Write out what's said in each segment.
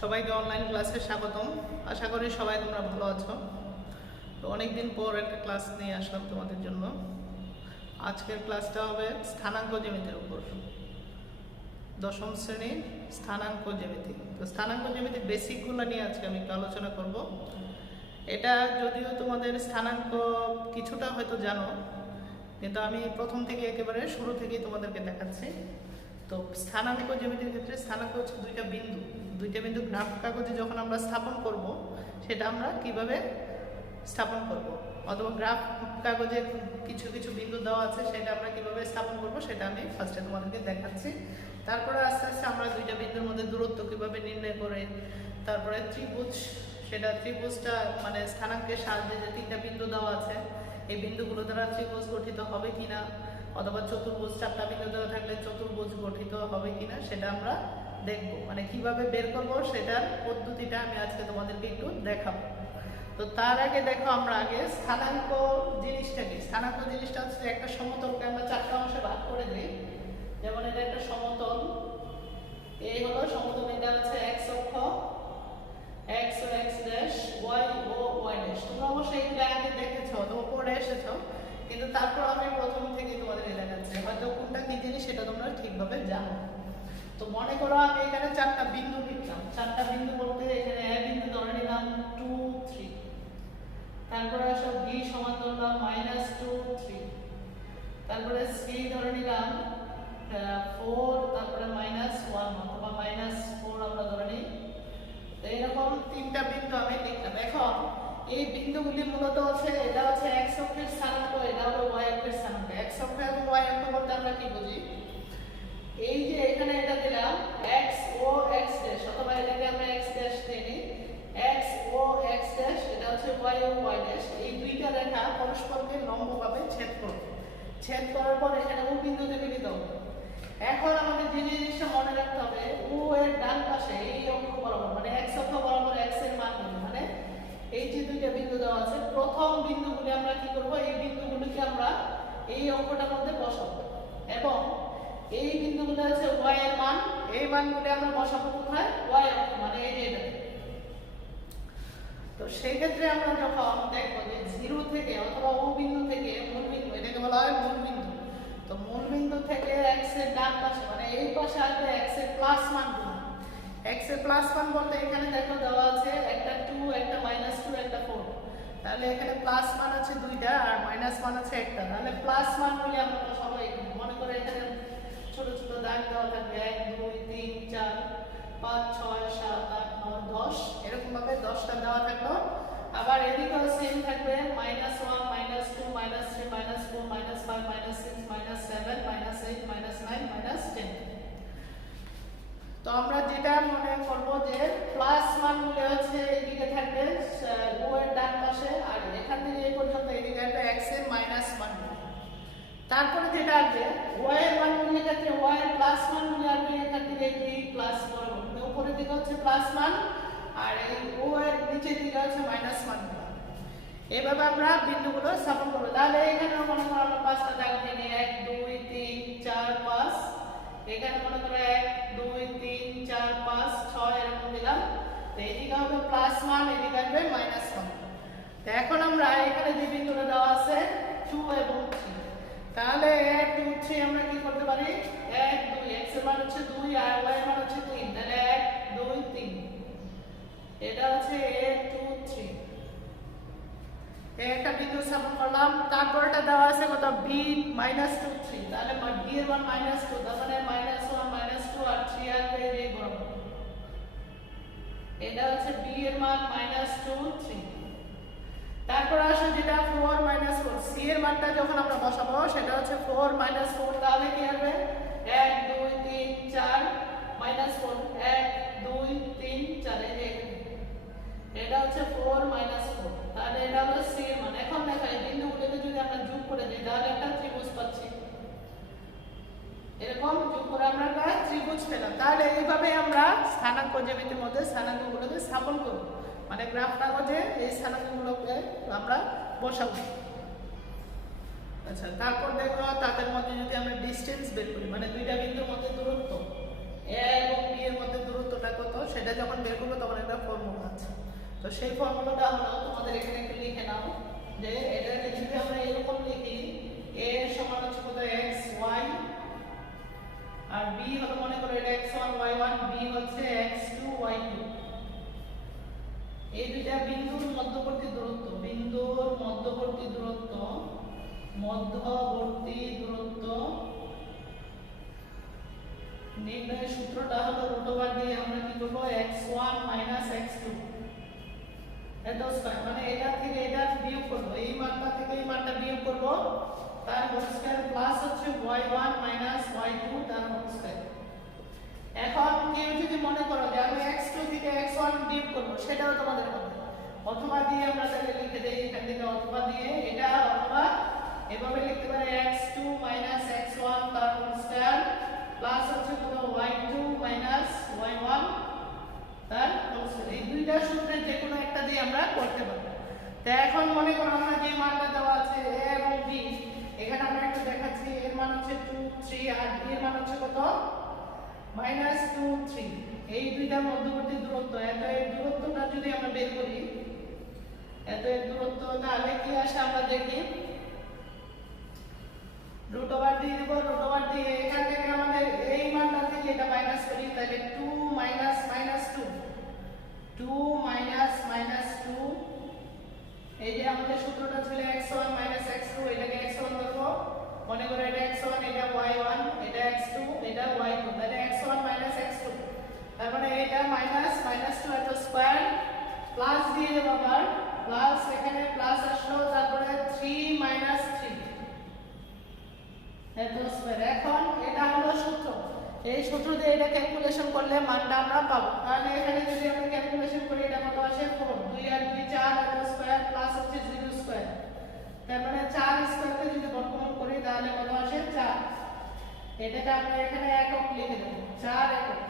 সবাইকে অনলাইন ক্লাসে স্বাগতম। আশা করি সবাই তোমরা ভালো আছো। তো অনেকদিন পর একটা ক্লাস নিয়ে আসলাম তোমাদের জন্য। আজকের ক্লাসটা হবে স্থানাঙ্ক জ্যামিতির উপর, দশম শ্রেণীর স্থানাঙ্ক জ্যামিতি। তো স্থানাঙ্ক জ্যামিতির বেসিকগুলো নিয়ে আজকে আমি একটু আলোচনা করব। এটা যদিও তোমাদের স্থানাঙ্ক কিছুটা হয়তো জানো, কিন্তু আমি প্রথম থেকে একেবারে শুরু থেকেই তোমাদেরকে দেখাচ্ছি। তো স্থানাঙ্ক জ্যামিতির ক্ষেত্রে স্থানাঙ্ক হচ্ছে দুইটা বিন্দু গ্রাফ কাগজে যখন আমরা স্থাপন করব, সেটা আমরা কিভাবে স্থাপন করব, অথবা গ্রাফ কাগজে কিছু কিছু বিন্দু দেওয়া আছে, সেটা আমরা কিভাবে স্থাপন করব সেটা আমি ফার্স্টে তোমাদেরকে দেখাচ্ছি। তারপরে আস্তে আস্তে আমরা দুইটা বিন্দুর মধ্যে দূরত্ব কিভাবে নির্ণয় করে, তারপরে ত্রিভুজ, সেটা ত্রিভুজটা মানে স্থানাঙ্কের সাহায্যে যে তিনটা বিন্দু দেওয়া আছে, এই বিন্দুগুলো দ্বারা ত্রিভুজ গঠিত হবে কিনা, অথবা চতুর্ভুজ চারটা বিন্দু দেওয়া থাকলে চতুর্ভুজ গঠিত হবে কিনা সেটা আমরা দেখব। মানে কিভাবে বের করব সেটার পদ্ধতিটা আমি আজকে তোমাদেরকে একটু দেখাবো। তো তার আগে দেখো, আমরা আগে স্থানাঙ্ক জিনিসটা কি। স্থানাঙ্ক জিনিসটা হচ্ছে একটা সমতলকে আমরা চারটা অংশে ভাগ করে দিই। যেমন এটা একটা সমতল, এই হলো সমতল, এটা হচ্ছে x অক্ষ, x ও x ড্যাশ, y ও y ড্যাশ। তোমরা অবশ্যই এগুলো আগে দেখেছো অথবা পড়ে এসেছো, কিন্তু তারপর আমি প্রথম থেকে তোমাদেরকে দেখাচ্ছি, হয়তো কোনটা কি জিনিস সেটা তোমরা ঠিকভাবে জানো। তো মনে করো আমি এখানে চারটা বিন্দু নিলাম। চারটা বিন্দু বলতে এখানে a বিন্দু ধরে নিলাম 2 3, তারপরে আসো b সমান ধরলাম -2 3, তারপরে c ধরে নিলাম 4, তারপরে -1 অথবা -4 আমরা ধরে নিই। তো এরকম তিনটা বিন্দু আমি লিখলাম। এখন এই বিন্দুগুলি মূলত হচ্ছে, এটা হচ্ছে x অক্ষের স্থানাঙ্ক, এটা হলো y অক্ষের স্থানাঙ্ক। x অক্ষ এবং y অক্ষ বলতে আমরা কি বুঝি, এই যে এখানে এটা দিলাম x ও x ড্যাশ, অথবা এটাকে আমরা x ড্যাশ দিয়ে নিই, x ও x ড্যাশ, এটা হচ্ছে y ও y ড্যাশ। এই দুইটা রেখা পরস্পরকে লম্বভাবে ছেদ করবে। ছেদ করার পর এখানে ও বিন্দুতে মিলিত হবে। এখন আমাদের যে জিনিসটা মনে রাখতে হবে, ও এর ডান পাশে এই অক্ষ বরাবর, মানে x অক্ষ বরাবর x এর মান নিব। মানে এই যে দুইটা বিন্দু দেওয়া আছে, প্রথম বিন্দুগুলি আমরা কি করব, এই বিন্দুগুলিকে আমরা এই অঙ্কটার মধ্যে বসাবো, এবং এই বিন্দুগুলো আছে y এর মান, এই মানগুলি আমরা বসাবো কোথায়, y অক্ষ, মানে এই যে এটা। তো সেই ক্ষেত্রে আমরা যখন দেখব যে 0 থেকে অথবা ও বিন্দু থেকে মূল বিন্দু, এটাকে বলা হয় মূল বিন্দু। তো মূল বিন্দু থেকে x এর ডান পাশে, মানে এই পাশে আসবে x এর প্লাস মান গুণ। x এর প্লাস মান বলতে এখানে দেখো দেওয়া আছে একটা 2, একটা -2, একটা 4। তাহলে এখানে প্লাস মান আছে দুইটা আর মাইনাস মান আছে একটা। তাহলে প্লাস মানগুলি আমরা বসাবো এখানে। মনে করে এখানে ছোট ছোট দাগ দেওয়া থাকবে 1 2 3 4 5 6 7 8 9 10, এরকম ভাবে 10টা দেওয়া থাকলো। আবার এদিকেও সেম থাকবে -1 -2 -3 -4 -5 -6 -7 -8 -9 -10। তো আমরা যেটা মনে করব যে প্লাস মানগুলো হচ্ছে এইদিকে থাকবে ও এর ডান পাশে, আর এখান থেকে এই পর্যন্ত এদিকে আসবে x এর মাইনাস মান। তারপরে যেটা আসবে y এর মানগুলোর ক্ষেত্রে y এর প্লাস মানগুলো আসবে এখান থেকে এই প্লাস বরাবর, মানে উপরের দিকে হচ্ছে প্লাস মান আর এই ও এর নিচের দিকে হচ্ছে মাইনাস মান। এইভাবে আমরা বিন্দুগুলো স্থাপন করব। তাহলে এখানে মনে করো আমরা পাঁচটা দাগ দিয়ে 1 2 3 4 5, এখানে মনে করো 1 2 3 4 5 6 এরকম দিলাম। তো এদিকে হবে প্লাস মান, এদিকে আসবে মাইনাস মান। তো এখন আমরা এখানে যে বিন্দুটা দেওয়া আছে 2 এবং 3, তাহলে 1 2 3 আমরা কি করতে পারি, 1 2, x এর মান হচ্ছে 2 আর y এর মান হচ্ছে 3, তাহলে 1 2 3, এটা হচ্ছে 1 2 3, একটা বিন্দু স্থাপন করলাম। তারপরটা দেওয়া আছে কত, b -2 3, তাহলে b এর মান -2, তার মানে -1 -2 আর 3 আসবে এই বরাবর। এটা হচ্ছে b এর মান -2 3। তারপর আসে যেটা 4 -4, c এর মানটা যখন আমরা বসাবো সেটা হচ্ছে 4 -4, তাহলে কি হবে 1 2 3 4 -4 1 2 3 4, এই যে এটা হচ্ছে 4 -4, তাহলে এটা হলো c এর মান। এখন দেখো এই বিন্দুগুলোকে যদি আমরা যোগ করে দিই তাহলে একটা ত্রিভুজ পাচ্ছি। এরকম যোগ করে আমরা একটা ত্রিভুজ পেলাম। তাহলে এইভাবে আমরা স্থানাঙ্ক জ্যামিতির মধ্যে স্থানাঙ্কগুলোকে স্থাপন করব, মানে গ্রাফ কাগজে এই স্থানাঙ্কগুলোকে আমরা বসাবো। আচ্ছা, তারপর দেখো তাদের মধ্যে যদি আমরা ডিসটেন্স বের করি, মানে দুইটা বিন্দুর মধ্যে দূরত্ব a এবং b এর মধ্যে দূরত্বটা কত সেটা যখন বের করব, তো সেই ফর্মুলাটা হলো তোমাদের এখানে একটু লিখে নাও যে এটাকে যদি আমরা এরকম লিখি a সমান হচ্ছে কত x y আর b হলো মনে করো এটা x1 y1 b হচ্ছে x2 y2 এই দুইটা বিন্দুর মধ্যবর্তী দূরত্ব নির্ণয়ের সূত্রটা হলো রুট ওভার দিয়ে আমরা কি করব x1 x2 এত স্কয়ার মানে এটা থেকে এটা বিয়োগ করব এই মানটা থেকে এই মানটা বিয়োগ করব তার হোল স্কয়ার প্লাস হচ্ছে y1 y2 তার হোল স্কয়ার। এখন কেউ যদি মনে করো যে আমি x2 থেকে x1 বিয়োগ করব সেটাও তোমাদের হবে অথবা দিয়ে আমরা তাহলে লিখে দেই এখান থেকে অথবা দিয়ে এটা অথবা এভাবে লিখতে পারি x2 x1 তার হোল স্কয়ার প্লাস হচ্ছে কত y2 y1 তার হোল স্কয়ার। এই দুইটা সূত্রের যে কোনো একটা দিয়ে আমরা করতে পারবো। তো এখন মনে করো আমরা যে মানটা দেওয়া আছে a এবং b এখানে আমরা একটু দেখাচ্ছি এর মান হচ্ছে 2 3 আর b এর মান হচ্ছে কত -2 3 এই দুইটার মধ্যবর্তী দূরত্ব এত এর দূরত্বটা যদি আমরা বের করি এত এর দূরত্ব তাহলে কি আসে আমরা দেখি রুট ওভার দিয়ে দেব রুট ওভার দিয়ে এখান থেকে আমাদের এই মানটা থেকে এটা মাইনাস করি তাহলে 2 মাইনাস মাইনাস 2 এই যে আমাদের সূত্রটা ছিল x1 x2 এটাকে x1 ধরব মনে করো এটা x1 এটা y1 এটা x2 এটা y2 তাহলে x1 x2 তারপরে এটা মাইনাস 2 এত স্কয়ার প্লাস দিয়ে দেব আবার প্লাস এখানে প্লাস আসলো তারপরে 3 3 এত স্কয়ার। এখন এটা হলো সূত্র এই সূত্র দিয়ে এটা ক্যালকুলেশন করলে মানটা আমরা পাবো তাহলে এখানে যদি আমরা ক্যালকুলেশন করি এটা কত আসে 4 2 আর 2 4 এত স্কয়ার প্লাস হচ্ছে 0 স্কয়ার তারপরে 4 স্কয়ারকে যদি বর্গমূল করি তাহলে কত আসে 4 এটাকে আমরা এখানে একক লিখে দেব 4 একক।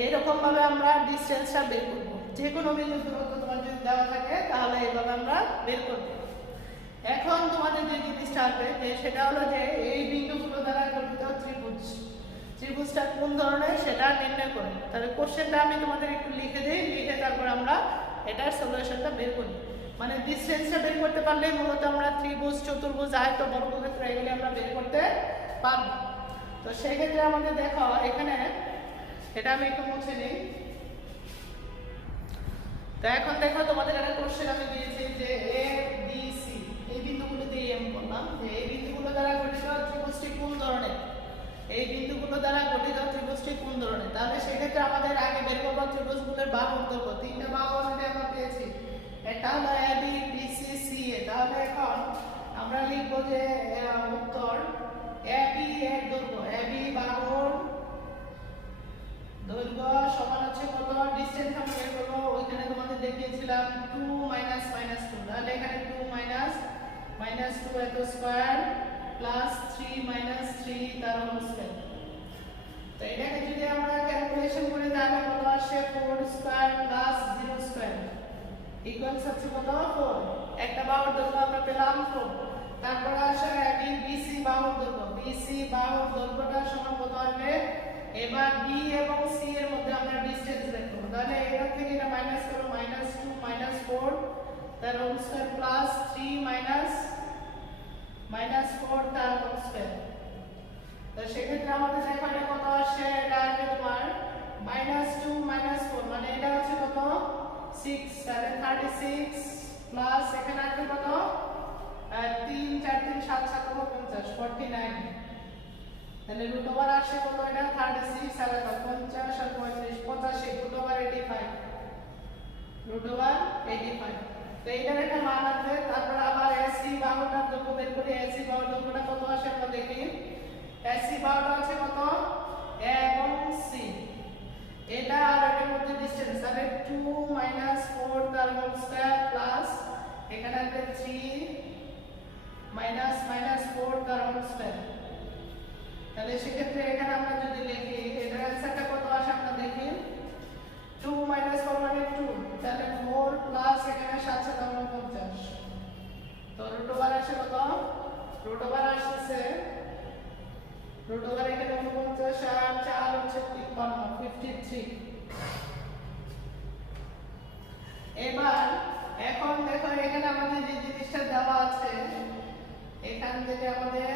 এইরকম ভাবে আমরা ডিসটেন্সটা বের করব যে কোনো বিন্দুর দূরত্ব তোমার যদি দেওয়া থাকে তাহলে এইভাবে আমরা বের করব। এখন তোমাদের যে জিনিসটা আসবে যে সেটা হলো যে এই বিন্দুগুলো দ্বারা গঠিত ত্রিভুজটা কোন ধরনের সেটা নির্ণয় করো। তাহলে কোশ্চেনটা আমি তোমাদের একটু লিখে দেই লিখে তারপর আমরা এটার সলিউশনটা বের করি মানে ডিসটেন্সটা বের করতে পারলে মূলত আমরা ত্রিভুজ চতুর্ভুজ আয়ত বর্গক্ষেত্র এগুলো আমরা বের করতে পারবো। তো সেই ক্ষেত্রে আমাদের দেখো এখানে এটা আমি একটু মুছে নিই। তো এখন দেখো তোমাদের একটা কোশ্চেন আমি দিয়েছি যে a b c এই বিন্দুগুলো দিয়ে এম করলাম যে এই বিন্দুগুলো দ্বারা গঠিত ত্রিভুজটি কোন ধরনের তাহলে সেক্ষেত্রে আমাদের আগে বের করবো ত্রিভুজগুলোর বাহুর দৈর্ঘ্য তিনটা বাহু অলরেডি আমরা পেয়েছি একটা হলো a b b c c a তাহলে এখন আমরা লিখবো যে উত্তর a b এর দৈর্ঘ্য a b বাহুর দৈর্ঘ্য সমান হচ্ছে কত ডিসটেন্স আমরা বের করব ওইখানে তোমাদের দেখিয়েছিলাম 2 2 তাহলে এখানে 2 2 এত স্কয়ার প্লাস 3 3 তার হোল স্কয়ার। তো এটাকে যদি আমরা ক্যালকুলেশন করি তাহলে কত আসে 4 স্কয়ার প্লাস 0 স্কয়ার ইকুয়ালস হচ্ছে কত 4 একটা বাহুর দৈর্ঘ্য আমরা পেলাম 4 তারপর আসে AB BC বাহুর দৈর্ঘ্যটা সমান কত আসবে এবার B এবং C এর মধ্যে আমরা ডিসটেন্স বের করব তাহলে এটা থেকে এটা মাইনাস করো -2 -4 তার হোল স্কয়ার প্লাস 3 -4 তার হোল স্কয়ার। তো সেক্ষেত্রে আমাদের এখানে কত আসে এটা আসবে তোমার -2 -4 মানে এটা হচ্ছে কত 6 তাহলে 36 প্লাস এখানে আসবে কত 3 4 3 7 7 50 49 তাহলে রুট ওভার আসে কত এটা 36 আর 50 আর 35 85 রুট ওভার 85 তো এইটার একটা মান আছে তারপর আবার AC বাহুটার দৈর্ঘ্য বের করি AC বাহুর দৈর্ঘ্যটা কত আসে আমরা দেখি AC বাহুটা আছে কত A এবং C এটা আর এটার মধ্যে ডিসটেন্স তাহলে 2 4 তার হোল স্কয়ার প্লাস এখানে আছে 3 -4 তার হোল স্কয়ার। তাহলে সেক্ষেত্রে এখানে আমরা যদি লিখি এটার অ্যানসারটা কত আসে আমরা দেখি 2 - 4 মানে 2 তাহলে 4 প্লাস এখানে 7 7 50 তো রুট ওভার আসে কত রুট ওভার আসছে রুট ওভার এখানে 49 আর 4 হচ্ছে 53 এবার এখান থেকে আমাদের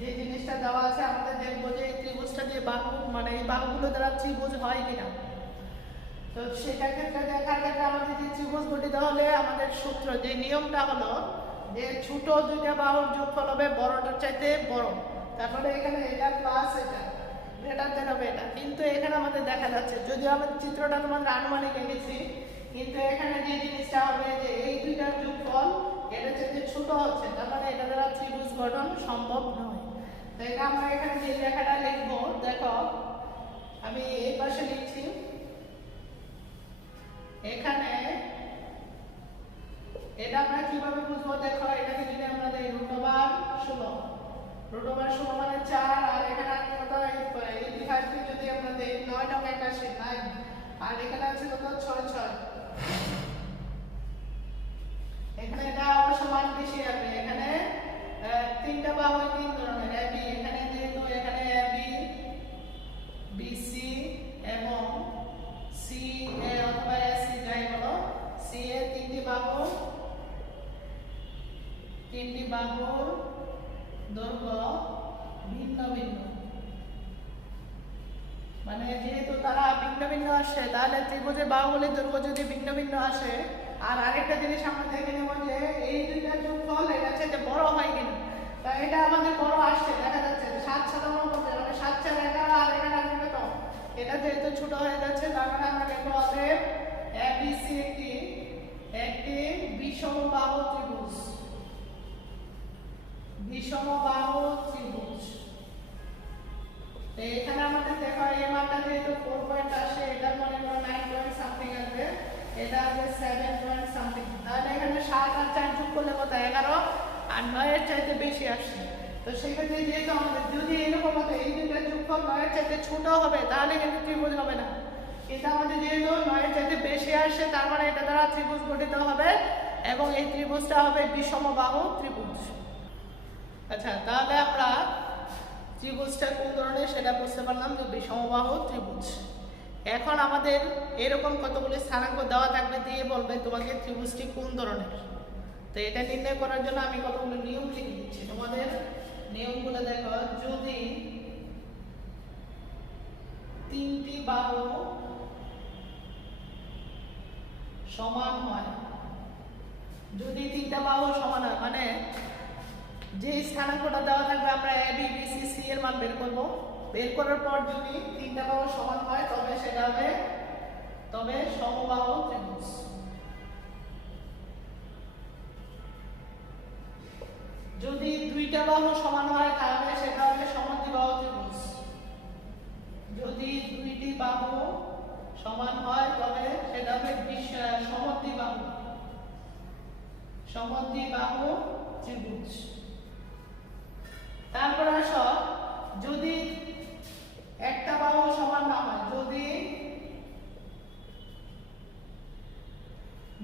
যে জিনিসটা দেওয়া আছে আমাদের দেখবো যে এই ত্রিভুজটা দিয়ে বাহু মানে এই বাহুগুলো দ্বারা ত্রিভুজ হয় কিনা। তো সেটা ক্ষেত্রে দেখার ক্ষেত্রে আমাদের যে ত্রিভুজ গঠিত হলে আমাদের সূত্র যে নিয়মটা হলো যে ছোট দুইটা বাহুর যোগফল হবে বড়টার চাইতে বড়, তারপরে এখানে এটা প্লাস এটা গ্রেটার দেন হবে এটা। কিন্তু এখানে আমাদের দেখা যাচ্ছে যদিও আমাদের চিত্রটা তোমাদের আনুমানিক এঁকেছি, কিন্তু এখানে যে জিনিসটা হবে যে এই দুইটার যোগফল এটা চাইতে ছোট হচ্ছে, তার মানে এটা দ্বারা ত্রিভুজ গঠন সম্ভব নয়। তো এটা আমরা এখানে যে লেখাটা লিখবো দেখো আমি এই পাশে লিখছি, এখানে এটা আমরা কিভাবে বুঝবো দেখো এটাকে যদি আমরা দেই √16 মানে 4 আর এখানে আমি কত 85 কে যদি আমরা দেই 9 9 81 9 আর এখানে আছে কত 6 6 এখানে এটা অবশ্য মান বেশি হবে। এখানে তিনটা বাহু তিন ধরনের AB, এখানে যেহেতু এখানে AB BC এবং CA অথবা AC যাই বলো CA তিনটি বাহুর দৈর্ঘ্য ভিন্ন ভিন্ন, মানে যেহেতু তারা ভিন্ন ভিন্ন আসে তাহলে ত্রিভুজের বাহুগুলির দৈর্ঘ্য যদি ভিন্ন ভিন্ন আসে, আর আরেকটা জিনিস আমরা দেখে নেব যে এই দুইটা যোগফল এটা চাইতে বড় হয় কিনা। তা এটা আমাদের বড় আসছে দেখা যাচ্ছে 7 7 মানে 7 4 11 আর এখানে আসবে কত, এটা যেহেতু ছোট হয়ে যাচ্ছে তার মানে আমরা দেখবো অতএব ABC একটি বিষম বাহু ত্রিভুজ, বিষম বাহু ত্রিভুজ। তো এখানে আমাদের দেখো এই মানটা যেহেতু 4 পয়েন্ট আসে এটার মানে 9 পয়েন্ট সামথিং আসবে, এটা আছে 7 পয়েন্ট সামথিং, তাহলে এখানে 7 আর 4 যোগ করলে কত 11 আর 9 এর চাইতে বেশি আসছে। তো সেক্ষেত্রে যেহেতু আমাদের যদি এরকম হতো এই দুইটা যোগফল 9 এর চাইতে ছোট হবে তাহলে কিন্তু ত্রিভুজ হবে না, কিন্তু আমাদের যেহেতু 9 এর চাইতে বেশি আসছে তার মানে এটা দ্বারা ত্রিভুজ গঠিত হবে এবং এই ত্রিভুজটা হবে বিষম বাহু ত্রিভুজ। আচ্ছা তাহলে আমরা ত্রিভুজটা কোন ধরনের সেটা বুঝতে পারলাম যে বিষমবাহু ত্রিভুজ। এখন আমাদের এরকম কতগুলি স্থানাঙ্ক দেওয়া থাকবে দিয়ে বলবে তোমাকে ত্রিভুজটি কোন ধরনের। তো এটা নির্ণয় করার জন্য আমি কতগুলো নিয়ম লিখে দিচ্ছি, তোমাদের নিয়মগুলো দেখো। যদি তিনটি বাহু সমান হয়, যদি তিনটা বাহু সমান হয় মানে যে স্থানাঙ্কটা দেওয়া থাকবে আমরা A B B C C এর মান বের করব, বের করার পর যদি তিনটা বাহু সমান হয় তবে সেটা হবে সমবাহু ত্রিভুজ। যদি দুইটা বাহু সমান হয় তাহলে সেটা হবে সমদ্বিবাহু ত্রিভুজ। যদি দুইটি বাহু সমান হয় তবে সেটা হবে সমদ্বিবাহু ত্রিভুজ। তারপর আসো যদি একটা বাহু সমান না হয়,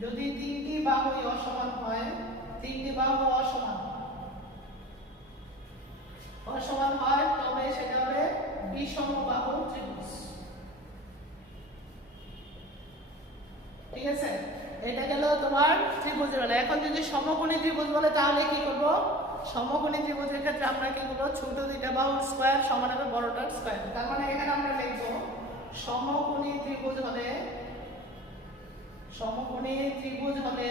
যদি তিনটি বাহু অসমান হয়, তিনটি বাহু অসমান হয় তবে সেটা হবে বিষমবাহু ত্রিভুজ। ঠিক আছে, এটা গেল তোমার ত্রিভুজের বেলা। এখন যদি সমকোণী ত্রিভুজ বলে তাহলে কি করব, সমকোণী ত্রিভুজের ক্ষেত্রে আমরা কি করব, ছোট দুইটা বাহুর স্কয়ার সমান হবে বড়টার স্কয়ার। তার মানে এখানে আমরা লিখব সমকোণী ত্রিভুজ হলে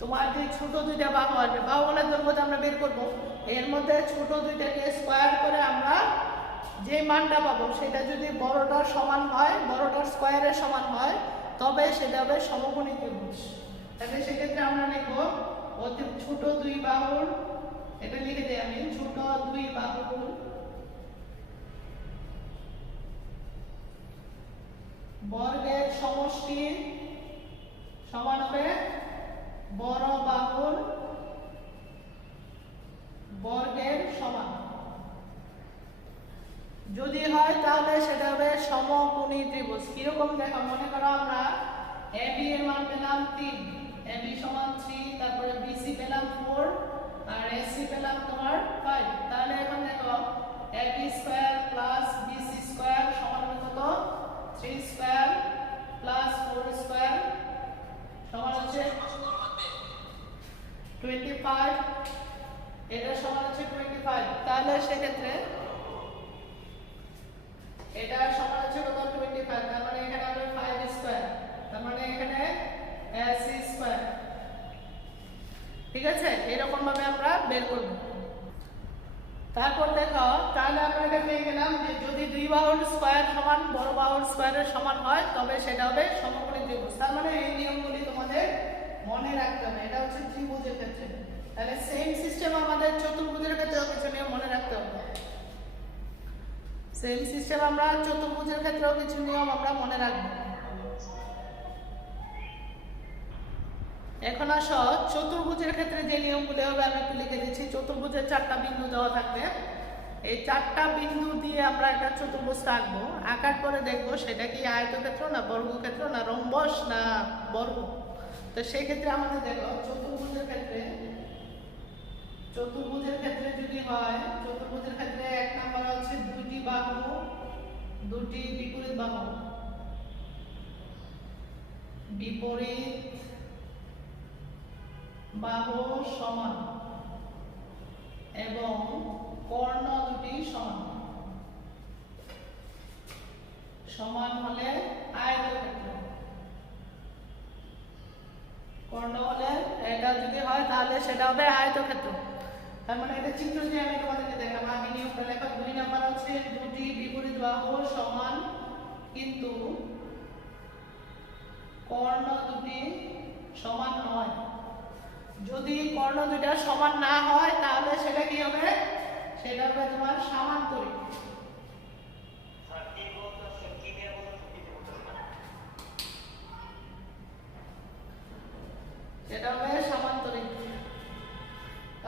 তোমার যে ছোট দুইটা বাহু আসবে, বাহুগুলোর দৈর্ঘ্য আমরা বের করব, এর মধ্যে ছোট দুইটাকে স্কয়ার করে আমরা যে মানটা পাবো সেটা যদি বড়টার সমান হয়, বড়টার স্কয়ারের সমান হয় তবে সেটা হবে সমকোণী ত্রিভুজ। তাহলে সেক্ষেত্রে আমরা লিখব ছোট দুই বাহুর, এটা লিখে দিই আমি, ছোট দুই বাহুর বর্গের সমষ্টি সমান হবে বড় বাহুর বর্গের সমান। যদি হয় তাহলে সেটা হবে সমকোণী ত্রিভুজ। কিরকম দেখো, মনে করো আমরা AB এর মান পেলাম 3, AB সমান 3, তারপরে BC পেলাম 4 আর AC পেলাম তোমার 5। তাহলে এখন দেখো AB square plus BC square সমান হবে কত, 3 স্কয়ার প্লাস 4 স্কয়ার সমান হচ্ছে 25, তাহলে সেক্ষেত্রে এটা সমান হচ্ছে কত 25, তার মানে এখানে হবে 5 স্কয়ার, তার মানে এখানে s স্কয়ার। ঠিক আছে, এরকম ভাবে আমরা বের করব। তারপর দেখো, তাহলে আমরা এটা পেয়ে গেলাম যে যদি দুই বাহুর স্কয়ার সমান বড় বাহুর স্কয়ারের সমান হয় তবে সেটা হবে সমকোণী ত্রিভুজ। তার মানে এই নিয়মগুলি তোমাদের মনে রাখতে হবে। এটা হচ্ছে ত্রিভুজের ক্ষেত্রে। তাহলে সেম সিস্টেম আমাদের চতুর্ভুজের ক্ষেত্রেও কিছু নিয়ম মনে রাখতে হবে। সেম সিস্টেম আমরা চতুর্ভুজের ক্ষেত্রেও কিছু নিয়ম আমরা মনে রাখব। এখন আসো চতুর্ভুজের ক্ষেত্রে যে নিয়মগুলো হবে আমি একটু লিখে দিচ্ছি। চতুর্ভুজের 4টা বিন্দু দেওয়া থাকবে, এই 4টা বিন্দু দিয়ে আমরা একটা চতুর্ভুজ আঁকবো। আঁকার পরে দেখবো সেটা কি আয়তক্ষেত্র না বর্গক্ষেত্র না রম্বস না বর্গ। তো সেই ক্ষেত্রে আমাদের দেখো চতুর্ভুজের ক্ষেত্রে যদি হয়, চতুর্ভুজের ক্ষেত্রে 1 নাম্বার হচ্ছে দুটি বাহু, দুটি বিপরীত বাহু, বিপরীত বাহু সমান এবং কর্ণ দুটি সমান। সমান হলে আয়তক্ষেত্র, কর্ণ হলে এটা যদি হয় তাহলে সেটা হবে আয়তক্ষেত্র। তার মানে এটা চিত্র দিয়ে আমি তোমাদেরকে দেখাবো। আমি নিয়মটা লেখা 2 নাম্বার হচ্ছে দুটি বিপরীত বাহু সমান কিন্তু কর্ণ দুটি সমান নয়। যদি কর্ণ দুটা সমান না হয় তাহলে সেটা কি হবে? সেটা হবে তোমার সামান্তরিক। এটা হবে সামান্তরিক।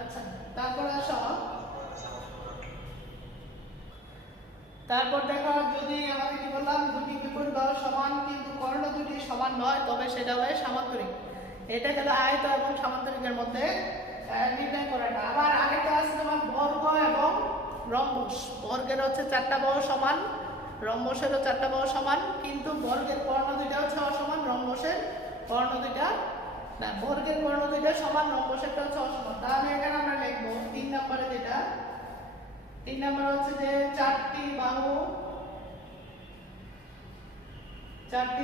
আচ্ছা, তারপর আসো, তারপর দেখো যদি আমাকে কি বললাম দুটি বিপরীত বাহু সমান কিন্তু কর্ণ দুটি সমান নয় তবে সেটা হবে সামান্তরিক। এটা গেল আয়ত এবং সামান্তরিকের মধ্যে নির্ণয় করাটা। আবার আরেকটা আছে তোমার বর্গ এবং রম্বস। বর্গের হচ্ছে 4টা বাহু সমান, রম্বসেরও 4টা বাহু সমান, কিন্তু বর্গের কর্ণ দুইটা হচ্ছে অসমান, রম্বসের কর্ণ দুইটা না, বর্গের কর্ণ দুইটা সমান, রম্বসেরটা হচ্ছে অসমান। তাহলে এখানে আমরা লিখবো 3 নম্বরে যেটা 3 নম্বর হচ্ছে যে 4টি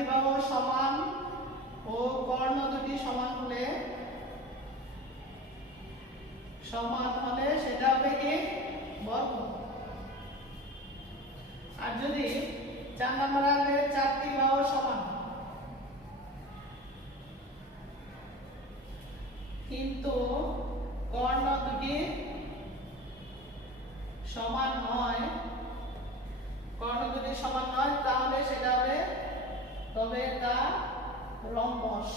বাহু সমান ও কর্ণ দুটি সমান হলে সেটা হবে কি বর্গ। আর যদি 4 নম্বর হবে 4টি বাহু সমান কিন্তু কর্ণ দুটি সমান নয়, তাহলে সেটা হবে তবে তা রম্বস।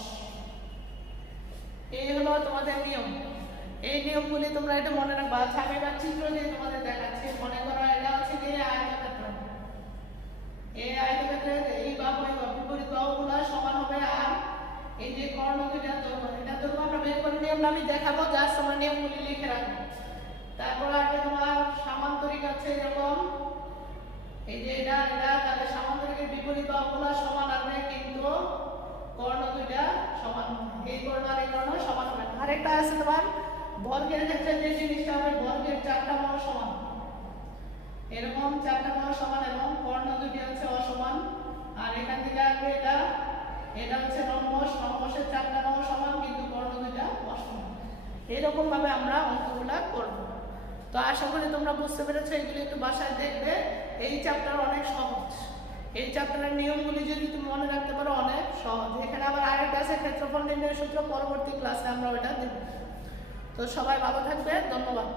এই হলো তোমাদের নিয়ম। এই নিয়মগুলি তোমরা এটা মনে রাখবা। আমি এবার চিত্র দিয়ে তোমাদের দেখাচ্ছি। মনে করো এটা হচ্ছে যে আয়তক্ষেত্র, এই আয়তক্ষেত্রের এই বাহু বিপরীত বাহুগুলো সমান হবে আর এই যে কর্ণ দুইটা দৈর্ঘ্য, এটা দৈর্ঘ্য আমরা বের করে নিয়ম আমি দেখাবো, জাস্ট তোমরা নিয়মগুলি লিখে রাখো। তারপর আগে তোমার সামান্তরিক আছে এরকম, এই যে এটা তাহলে সামান্তরিকের বিপরীত বাহুগুলো সমান হবে কিন্তু কর্ণ দুইটা সমান হবে, এই কর্ণ আর এই কর্ণ সমান হবে। আরেকটা আছে তোমার বর্গের ক্ষেত্রে যে জিনিসটা হবে বর্গের 4টা বাহু সমান, এরকম 4টা বাহু সমান এবং কর্ণ দুটি হচ্ছে অসমান। আর এখান থেকে আসবে এটা হচ্ছে রম্বস, রম্বসের 4টা বাহু সমান কিন্তু কর্ণ দুইটা অসমান। এরকম ভাবে আমরা অঙ্কগুলা করব। তো আশা করি তোমরা বুঝতে পেরেছো। এগুলো একটু বাসায় দেখবে। এই চ্যাপ্টার অনেক সহজ। এই চ্যাপ্টারের নিয়মগুলি যদি তুমি মনে রাখতে পারো অনেক সহজ। এখানে আবার আরেকটা আছে ক্ষেত্রফল নির্ণয়ের সূত্র, পরবর্তী ক্লাসে আমরা ওটা দেব। তো সবাই ভালো থাকবে, ধন্যবাদ।